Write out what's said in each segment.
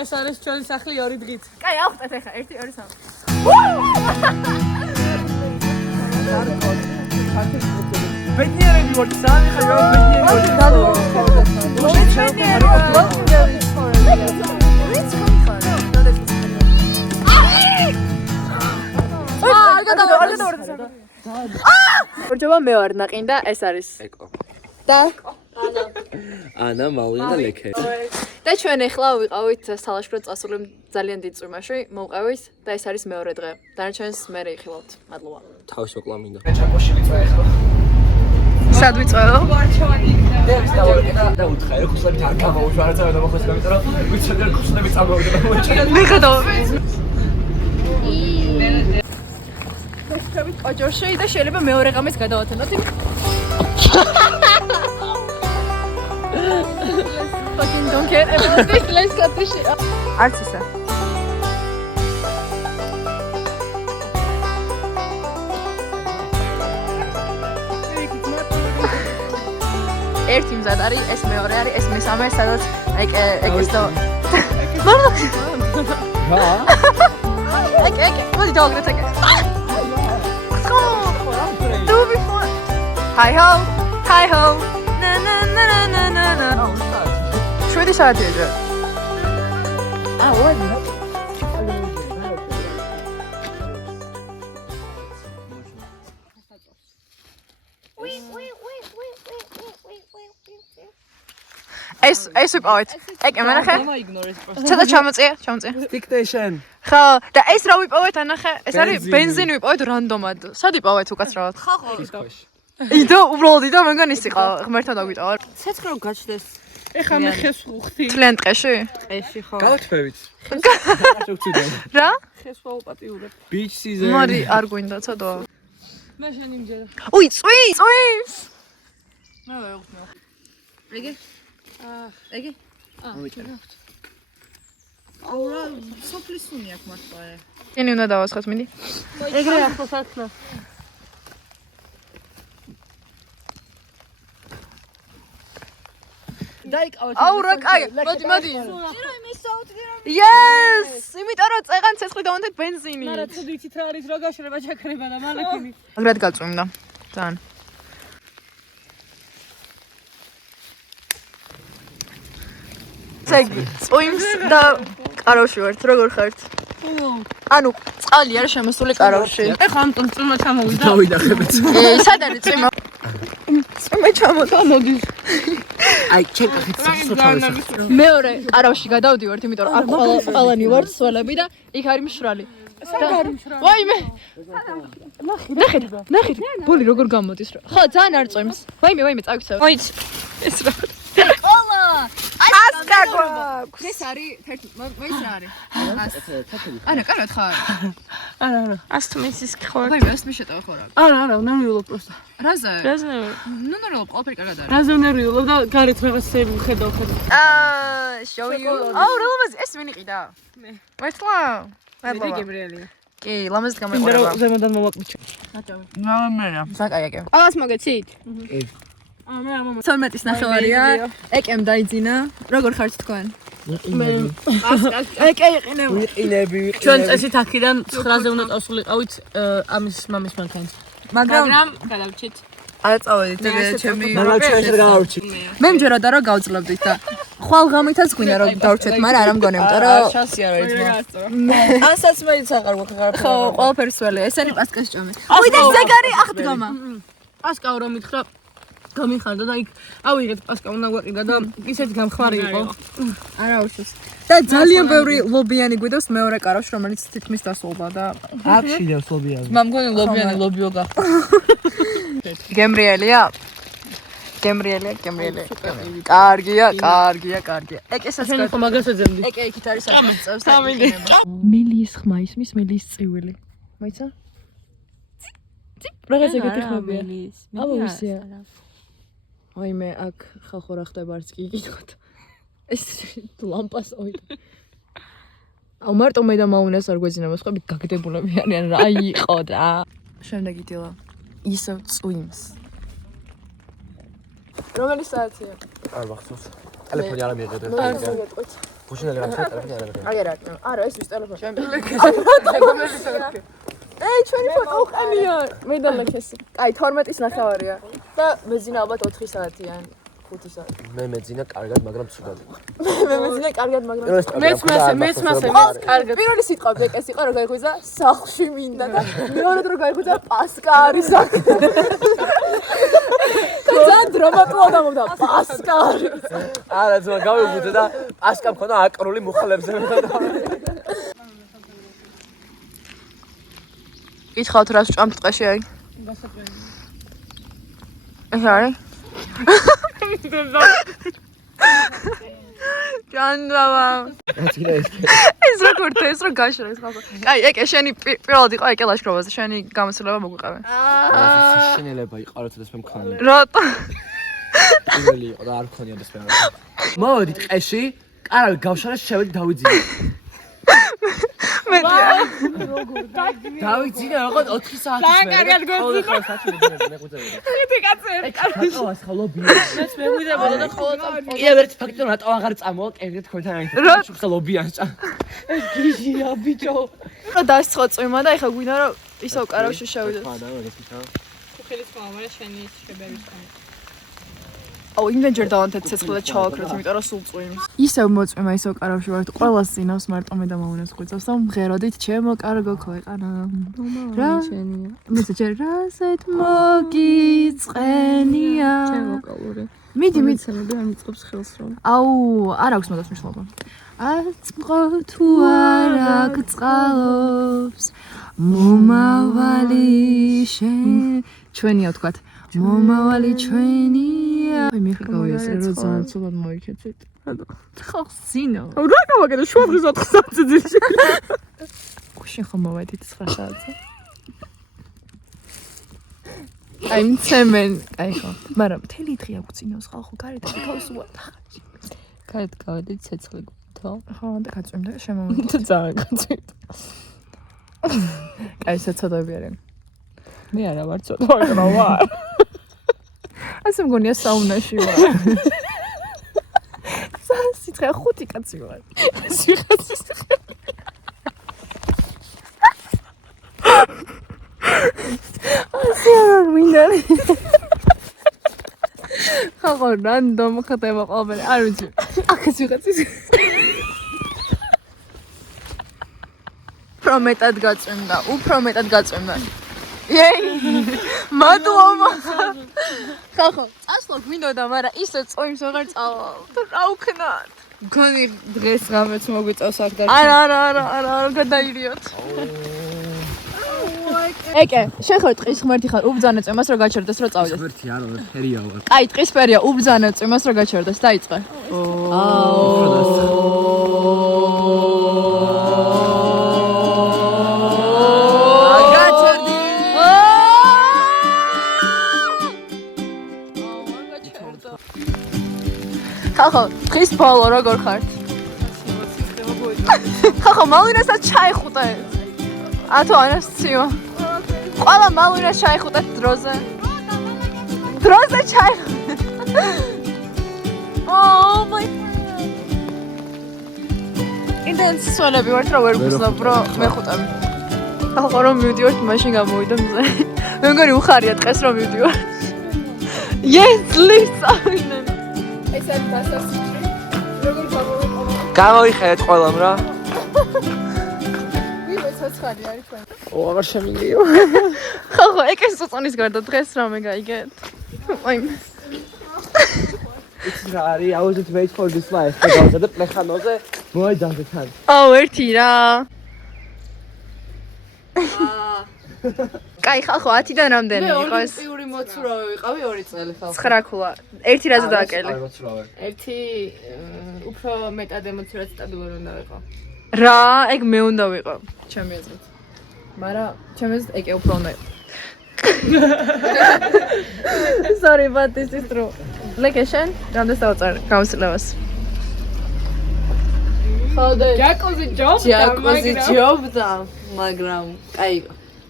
ეს არის ჩვენი სახლი 2 დღით. კაი, ავხტეთ ახლა 1 2 3. ბედნიერები ვართ სამი ხა ორჯობა მე ვარ ნაყინ და ეს არის ეკო. და ანა მაუნა და ლექე. და ჩვენ ახლა ვიყავით სალაშქრო წასული ძალიან დიდ წვიმაში, მოვყევით და ეს არის მეორე დღე. დანარჩენს მე რეიხილავთ. მადლობა. თავის მოკვლა მინდა. ჩაკოში ვიწვა ახლა. სად ვიწვევო? და უთხარი ხუსლები თან გამოვიშვა არა წავედა მოხდეს გამიტო რომ ვიცოდი რომ ხუსლები წამოვიდა მოიჭირა. მიხედავ. ვეშქებით ოჯორში და შეიძლება მეორე ღამეს გადავათანოთ. Fucking don't care about this. Let's cut this shit. არც ისა. ერთი მზად არის, ეს მეორე არის, ეს მესამე, სადაც ეკესტო. მამა. რა? ეკე, მოდი დავაგრეთ ეკე. Do before. Hi ho. Hi ho. Na na na na na na. შვიდი საათია ჯერ. ვაი. ეს ვიპოვეთ. ეკე მენახე. ცოტა ჩამოწია. Dictation. ხო, და ეს რა ვიპოვეთ, ანახე? ეს არის ბენზინი ვიპოვეთ რანდომად. სად იპოვეთ უკაცრავად? იდო, უბრალოდ იდო, მე მგონი ის იყო, ღმერთთან დაგვიტოვა. ცეცხლო გაჩდეს. ეხლა მე ხეს ვუხდი. თლიან ტყეში? ტყეში ხო. გავაჩვევით. რა? ხეს ვაუპატიურებ. Beach season. მარი არ გვინდა ცოდვა. მე შენი მჯერა. უი, წვიმს. მე ვეღწნო. ეგე? ეგე? აუ რა, სოფლის უნი აქვს მართლა. შენი უნდა დავასხოთ, მინდი. ეგრე ახლა საქმე. დაიკავეთ. აუ რა კაი, მოდი. Yes! იმიტომ რომ წეღან ცეცხლი დავუნდეთ ბენზინი. მარა თუ ვიცით რა არის, რა გაშრება ჩაქრება და მალექინი. მაგრად გაწვიმდა. ძალიან. ცეგი, წვიმს და კარავში ვართ, როგორ ხართ? ანუ წყალი არის შემოსული კარავში. ეხლა ამიტომ წვიმა ჩამოვიდა. დავიდახებთ. სად არის წვიმა? წვიმა ჩამოდის. აი, ჩემ კახეთ სათავეს. მეორე კარავში გადავდივართ, იმიტომ რომ აქ ყველანი ვართ სველები და იქ არის მშრალი. ვაიმე! ნახეთ, ბოლი როგორ გამოდის რა. ხო, ძალიან არ წვიმს. ვაიმე, წავიქცევ. მოიც. ეს რა. ყოლა! ასკა გვაქვს. ეს არის მოიც რა არის? ანა, კარგად ხარ? არა. ასთმისის ხო. ვაიმე, ეს მე შეტავა ხო რა. არა, ნერვიულობ პროსტა. რაზე? რაზე? ნუ ნორმალ, ყველაფერი კარგად არის. რაზე ნერვიულობ და გარეთ რაღაცები ხედავ. show you. აუ, რა ლამაზი, ეს ვინ იყიდა? მე. მართლა? მე გებრიელია. კი, ლამაზად გამოიყურება. ზემოდან მოვაკუჩე. აჭავი. ნამერა. საკაიაკე. ყველას მოგეცით? კი. მე არ მომწონს. 12-ის ნახევარია. ეკემ დაიძინა. როგორ ხართ თქვენ? ეკე იყინებ. ვიყინები. ჩვენ წესით აქედან 9-ზე უნდა წავსულიყავით ამის მამის მანქანით. მაგრამ გადავჭით. აწავედით ჩემი. მაგრამ ჩვენ ეს გავარჩი. მე მჯეროდა რომ გავწლებდით და ხვალ ღამითაც გვინდა რომ დავრჩეთ, მაგრამ არ ამგონე, იმიტომ რომ შანსი არ არის ძმა. ასაც მეც აღარ ვახარ. ხო, ყველაფერი სველია. ესენი პასკას ჭამე. უი და ზეგარი აღდგამა. პასკა რომ მითხრა გამიხარდა და იქ ავიღეთ პასკა უნდა გვაყიდა და ისეთი გამხმარი იყო. არა უშოს. და ძალიან ბევრი ლობიანი გვიდოს მეორე კარავში, რომელიც თითქმის დასულდა და აქ შიდევს ლობიანი. მე მგონი ლობიანი ლობიო გახდა. გემრიელია. კარგია. ეკესაც შენი ხო მაგას ეძებდი. ეკე იქით არის საქმის წევს და მელის ხმა ისმის მელის წივილი. მოიცა? რაღაც ეგეთი ხმებია. აბა ვისია. ვაიმე, აქ ხალხო რა ხდება არც კი იკითხოთ. ეს ლამპას ოიდ. აუ მარტო მე და მაუნას არ გვეძინა, მოსყვები გაგდებულები არიან რა იყო და. შემდეგი დილა. ისევ წვიმს. რომელი საათია? არ მახსოვს. ტელეფონი არ მიიღეთ. არ მოგეტყვით. გუშინელი რა ტელეფონი არა აი არა ეს ის ტელეფონი ჩემი ეი ჩვენი ფოტო უყენია მე და ლექესი აი 12-ის ნახევარია და მეძინა ალბათ 4 საათი ან 5 საათი მე მეძინა კარგად მაგრამ ცუდად მე მეძინა კარგად მაგრამ მეც მასე კარგად პირველი სიტყვა ბეკეს იყო რომ გაიღვიძა სახლში მინდა და მეორედ რომ გაიღვიძა პასკა არის აქ ძალიან დრამატულად ამბობდა პასკა არის არა ძმა გავიღვიძე და პასკა მქონდა აკრული მუხლებზე ითხოვთ რას ვჭამთ ტყეში აი ეს არის ჯანდავა ეს როგორ ეს რო გაშრეს ხალხო აი ეკე შენი პირველად იყო ეკე ლაშქრობაზე შენი გამოსვლება მოგვიყავე შინელება იყარო თუნდაც მე მქონე რატო პირველი იყო და არ მქონია ეს მე მოვედით ტყეში კარავი გავშალე შევედი დავიძინე დავიძინე რაღაც 4 საათის მერე კარგად გოძინე ხეთი კაცები აკავას ხალობია მეც მეგვიდებოდა და ყოველ წამს კიდევ ერთი ფაქტი რომ რატო აღარ წამოვა კენგე თქვენთან ერთად შუბსა ლობიანს ჭა ეს გიჟია ბიჭო რა დასცხო წვიმა და ეხა გვინდა რომ ისო კარავში შევიდეთ ხუხილის მამა შენი შებერის ხომ აუ იმენჯერ დავანთეთ ცეცხლი და ჩავაქროთ იმიტომ რომ სულ წვიმს ისევ მოწვიმა ისო კარავში ვართ ყველას წინავს მარტო მე და მაუნას ხვიცავს და მღეროდით ჩემო კარგო ქვეყანა რა შენია მესეჯერ რასეთ მოგიწყენია ჩემ ვოკალური მიდი მიცემები არ მიწყობს ხელს რომ აუ არ აქვს მაგას მნიშვნელობა აწმყო თუ არა გწყალობს მომავალი შენ ჩვენია ვთქვათ მომავალი ჩვენია აი მე ხავიეს რო ძალიან ცუდად მოიქეცეთ ხალხს ძინა რა გავაკეთე შუა დღის 4 საათზე ძილში გუშინ ხომ მოვედით 9 საათზე აი მცემენ აი ხო მაგრამ მთელი დღე აგუცინავს ხალხო გარეთ გავს უათხარ გარეთ გავედით ცეცხლი გვითო ხო და გაწვიმდა შემოვიდა ძალიან გაწვიმდა აი საცოდები არიან მე არა ვარ ცოტა მაგრამ ვარ ასე მგონია საუნაში ვარ სიცხე 5 კაცი ვარ სიხაცის ასე არ მინდა ხაღო რანდომ ხდება ყოველ არ ვიცი აქაც ვიღაცის პრომეტად გაწვიმდა უფრო მეტად გაწვიმდა ეი მადლობა ხახო წასვლა გვინდოდა მაგრამ ისე წოიმს აღარ წავალ რა უქნათ გონი დღეს რამეც მოგვიწევს აქ და არა გადაირიოთ ეკე შენ ხო ტყის ღმერთი ხარ უბძანე წვიმას რომ გაჩერდეს რომ წავიდეს ღმერთი არა ფერია ვარ აი ტყის ფერია უბძანე წვიმას რომ გაჩერდეს დაიწყე ხახო ტყის ბოლო როგორ ხართ ხახო მალინასაც ჩაიხუტე ათო ანას ციო ყველა მალინას ჩაიხუტეთ დროზე ჩაიხუტე Oh my ინდენ სვენები ვართ რა ვერ გუზნობ რო მეხუტები ხახო რომ მივდივართ მაშინ გამოვიდა მზე მე მგონი უხარია ტყეს რომ მივდივართ ძლივს წავიდნენ ეს არის დასასწრები როგორ გამოვიყო გამოიხედეთ ყველამ რა ვიღო ცოცხალი არის თქვენ ო აღარ შემიგიო ხახო ეკეს წოწონის გარდა დღეს რამე გაიგეთ აი It's rari, I wasn't wait for this life. I was at the plekhanose, მოეძახე თან. აუ ერთი რა. კაი ხალხო 10-დან რამდენი იყო ეს? ორი მოცურავე ვიყავი 2 წელი ხალხო. 9 ქულა. ერთი რაზე დააკელე. ერთი უფრო მეტად ემოციურად სტაბილური უნდა ვიყო. რა, ეგ მე უნდა ვიყო. ჩემი აზრით. მაგრამ ჩემი აზრით ეგ უფრო უნდა იყო. Sorry, but this is true. Location, რამდენს დავაწერ გამოსილებას. ხოდა ჯაკუზი ჯობდა, მაგრამ კაი.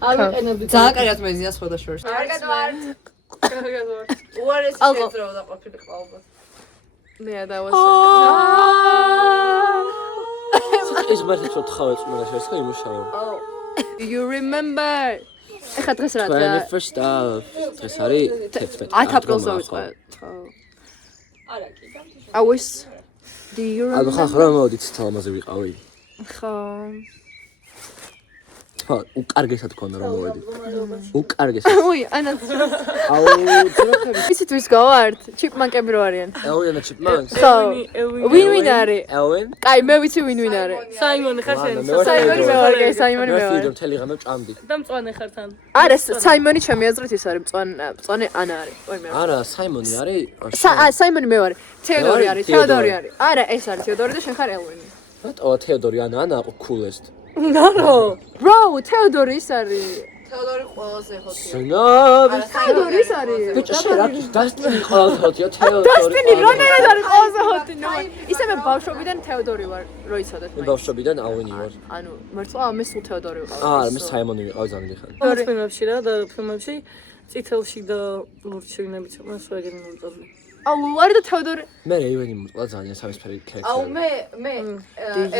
ავიყენებდი. ძალიან კარგად მეზია სხვა შორს. კარგად ვარ. უარესი შეძრაო და ყოფილი ყავბა. მე ადავას. ის მართლა ცოტა ხავეც უნდა შეესხა იმუშაო. Do you remember? ეხა დღეს რა და 21st დღეს არის 11. 10 აპრილს დავიწყე. ხო. არა კი. აუის Do you ანუ remember? ხა მოდით თამაზე ვიყავი. ხო. თვა უკარგესად ქონდა რომ მოვედი. უკარგესად. უი, ანაც. აუ ძროხები. ისიც ვის გავართ? ჩიპმანკები რო არიან. ელვინ ჩიპმანკს. ხო. ვინ არის? ელვინ. აი, მე ვიცი ვინ არის. საიმონი ხარ შენ? საიმონი მე ვარ, კი, საიმონი მე ვარ. მე მთელი ღამე ჭამდი. და მწვანე ხარ თან. არა, საიმონი ჩემი აზრით ის არის, მწვანე ანა არის. ოი მე. არა, საიმონი არის. საიმონი მე ვარ. თეოდორი არის, თეოდორი არის. არა, ეს არის თეოდორი და შენ ხარ ელვინი. რატო თეოდორი ანა ყო coolest. ნარო. Bro, თეოდორი ის არის. თეოდორი ყველაზე ხოთია. სნობი. თეოდორი ის არის. ბიჭო შენ რა დასტინი ყველაზე ხოთია თეოდორი. დასტინი რონერად არის ყველაზე ხოთი, ნუ. ისე მე ბავშვობიდან თეოდორი ვარ, რო იცოდეთ მე ბავშვობიდან ალვინი ვარ. ანუ მერწვა მე სულ თეოდორი ვიყავ. აა მე საიმონი ვიყავ ძალიან ხანი. ფილმებში რა და ფილმებში წითელში და ლურჯში ვინებიც იყვნენ სვეგენი მომწონდი. აუ, არა და თეოდორი. მე რეივენი მომწონდა ძალიან სამისფერი ქერქი. აუ მე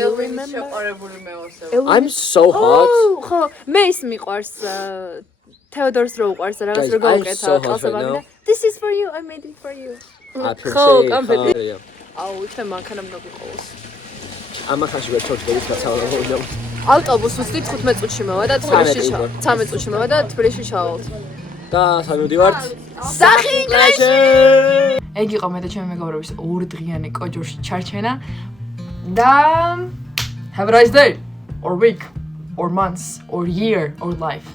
ელვინის შეყარებული მე ვარ. I'm so hot. ხო, მე ის მიყვარს თეოდორს რო უყვარს რაღაც Guys, რო I'm გავუკეთა so hot კლასა right ვაგნე. now. This is for you, I made it for you. ხო, კამფეტი. აუ, ითე მანქანა მოგიყოლოს. ამახანში ვერ ჩორჩდები კაცალო. ავტობუსს ვსვით 15 წუთში მოვა და თბილისში 13 წუთში მოვა და თბილისში ჩავალთ. და სამივდივართ სახინგლეში. ეგ იყო მე და ჩემი მეგობრების 2 დღიანი კოჯორში ჩარჩენა და have a nice day or week or months or year or life.